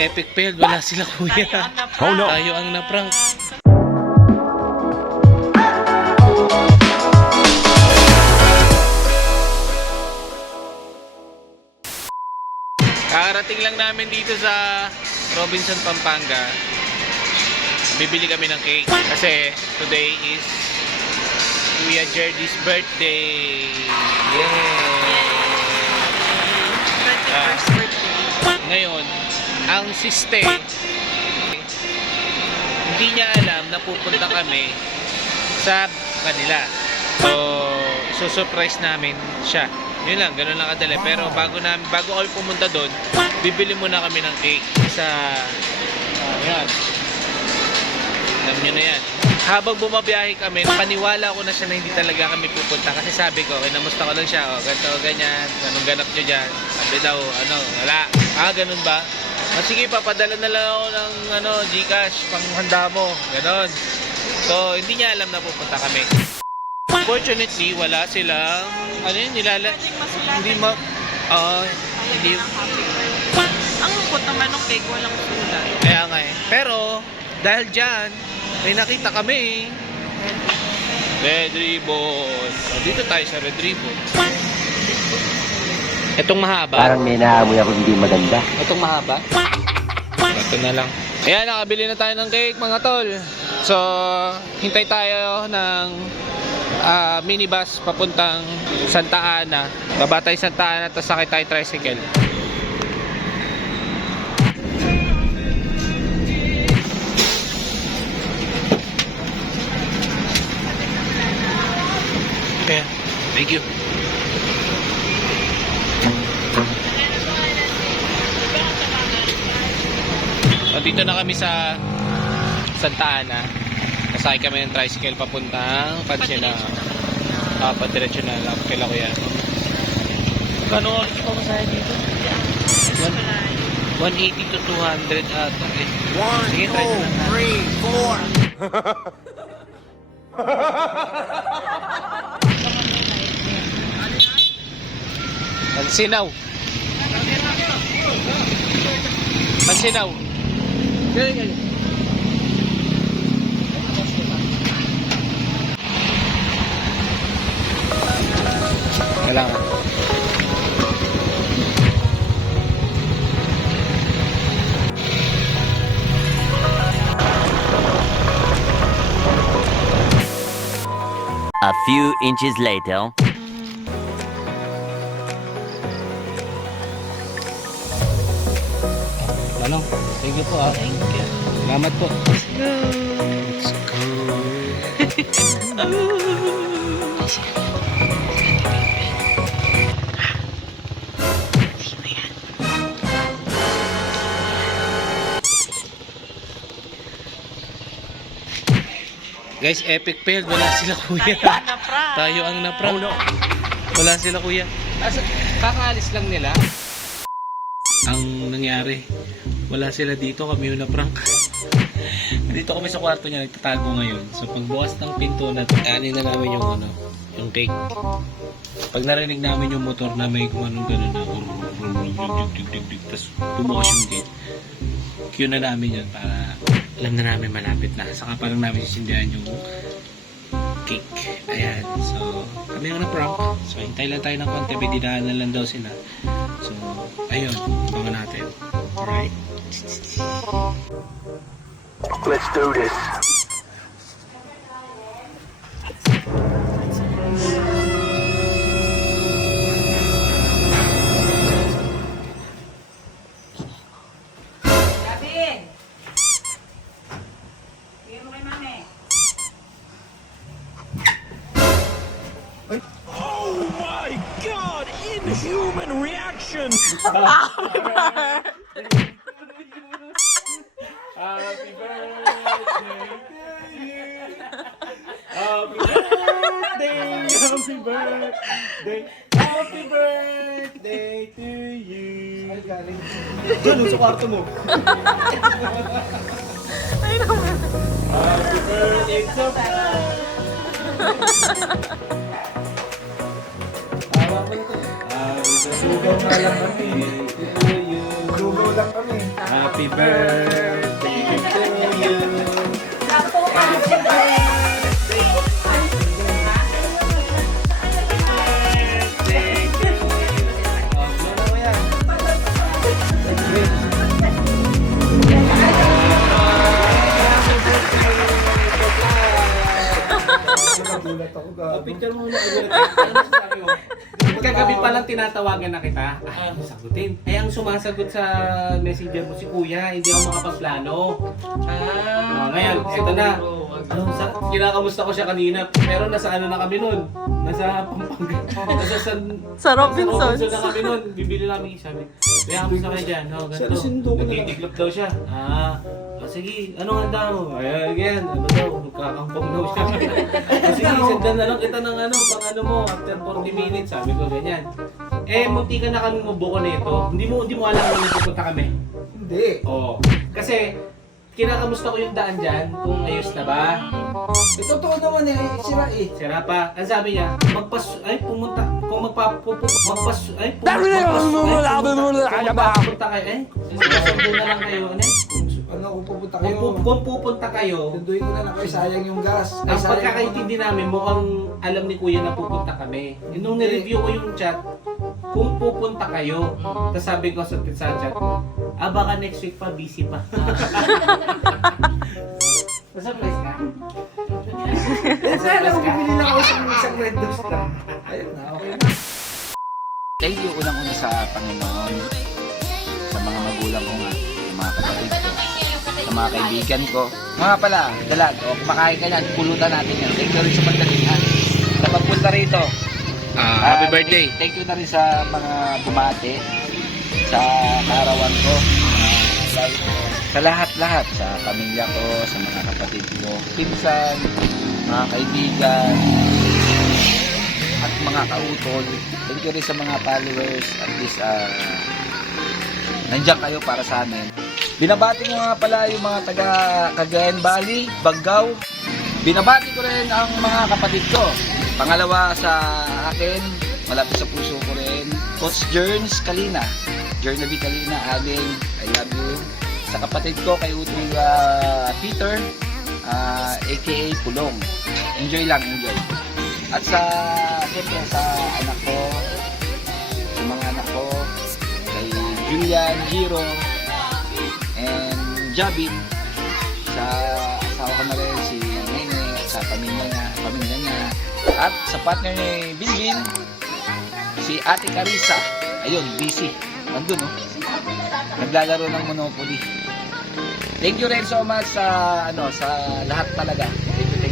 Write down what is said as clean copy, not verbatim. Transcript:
epic fail. Wala sila kuya. Oh no. Tayo ang na-prank. Kakarating lang namin dito sa Robinson, Pampanga. Bibili kami ng cake kasi today is Kuya Jerdy's birthday. Yay! 21st birthday. Ngayon, ang siste hindi niya alam na pupunta kami sa kanila. So surprise namin siya. Yun lang, ganun lang kadali. Pero bago kami pumunta doon, bibili muna kami ng cake sa yan. Alam nyo na yan. Habang bumabiyahe kami, paniwala ko na siya na hindi talaga kami pupunta. Kasi sabi ko, kinamusta ko lang siya. O, ganito, ganyan. Anong ganap nyo dyan? Sabi daw, wala. Ganun ba? Sige, papadala na lang ako ng Gcash, panghanda mo. Ganon. So, hindi niya alam na pupunta kami. Fortunately, wala silang, hindi Ang lungkot naman ng cake, walang sulat. kaya nga eh. Pero, dahil dyan, may nakita kami. Red Ribbon. So, dito tayo sa Red Ribbon. Itong mahaba. Parang may naamoy ako hindi maganda. Itong mahaba. Ito na lang. Ayan, nakabili na tayo ng cake mga tol. So, hintay tayo ng minibus papuntang Santa Ana. Baba tayo Santa Ana, tapos sakay tayo tricycle. Okay, thank you. So, dito na kami sa Santa Ana. Nasakay kami ng tricycle papuntang Pansila. Padiretso na lang. Kailan ko yan. Kano oras pa masaya dito? 180 to 200 ata. 1, 2, 3, 4. Pansinaw. Pansinaw. Galing. Kailangan. A few inches later. Ano? Thank you po Thank you. Salamat po. Let's go. Guys, epic fail. Wala sila kuya. Tayo ang na-prank. Wala sila kuya. Kakaalis lang nila. Ang nangyari, wala sila dito. Kami yung na-prank. Dito kami sa kwarto niya. Nagtatago ngayon. So pagbukas ng pinto na anin na namin yung cake. Pag narinig namin yung motor na may kumanong gano'n na tapos bumukas yung gate, cue na namin yun para alam na namin malapit na. Saka parang namin sisindihan yung cake. Ayan. So, kami yung na-prank. So, hintay lang tayo ng konti. May dinaanan lang daw sila. So, ayun. Abangan natin. Alright. Let's do this. Gavin! Bigyan mo kay mami. Oh my God! Inhuman reaction! Happy birthday to you. Happy birthday. Happy birthday. Happy birthday to you. Diyan, sa kwarto mo. Ay naman. Happy birthday to Sugaw na lang kami. Sugaw lang kami. Happy Happy birthday to you. Picture mo na. Kagabi pa lang tinatawagan na kita. Ay, sagutin. Eh, ang sumasagot sa messenger mo si Kuya, hindi ako makapagplano. Ngayon, eto na. Kinakamusta ko siya kanina, pero nasa ano na kami nun? Nasa Pampanga. Nasa Sa Robinsons. na kami nun. Bibili namin sabi. Kaya kamusta kayo dyan? Nagtitiklop daw siya. Sige, ano handa mo? Ayan, ano daw, magkakampong daw siya. Sige, sendan na lang kita ng ano, pang ano mo, after 40 minutes, sabi ko ganyan. Eh, munti ka na kami mabuko na ito. Hindi mo alam kung pupunta kami. Hindi. Oo. Kasi, kinakamusta ko yung daan dyan, kung ayos na ba. Totoo naman eh, sira eh. Sira pumunta, kayo, susundo na lang kayo, Ano kung pupunta kayo? Kung pupunta kayo, Sunduin ko na lang kayo, sayang yung gas. ang pagkakaintindi namin, mukhang alam ni Kuya na pupunta kami. Nung nireview ko yung chat, kung pupunta kayo, tapos sabi ko sa chat, baka next week pa, busy pa. Surprise ka? Sana kung bibili lang ako sa isang red dose lang. Ayun na, okay na. Thank you unang-una sa Panginoon, sa mga magulang ko nga, sa mga kapatid ko, sa mga kaibigan ko. Mga pala, dalag, o kumakain ka yan, pulutan natin yan. Thank you rin sa pagdatingan. Sa pagpunta rito. Happy birthday! Thank you na rin sa mga bumati sa kaarawan ko. Sa lahat-lahat, sa pamilya ko, sa mga kapatid ko, pinsan, mga kaibigan, at mga kautol. Thank you rin sa mga followers, at least nandiyan kayo para sa amin. Binabati ko nga pala yung mga taga Cagayan Valley, Baggao. Binabati ko rin ang mga kapatid ko. Pangalawa sa akin, malapit sa puso ko rin, Coach Jerns Kalina. Jernaby Kalina, Aling, I love you. Sa kapatid ko, kay Utri Peter, aka Pulong. Enjoy lang, enjoy. At siyempre sa anak ko, sa mga anak ko, kay Julian, Giro, and Jabin, sa asawa ko na rin, si Nene, at sa pamilya niya, at sa partner ni Binbin, si Ate Carissa. Ayun, busy. Nandun, no? Naglalaro ng Monopoly. Thank you rin so much sa sa lahat talaga. Thank you.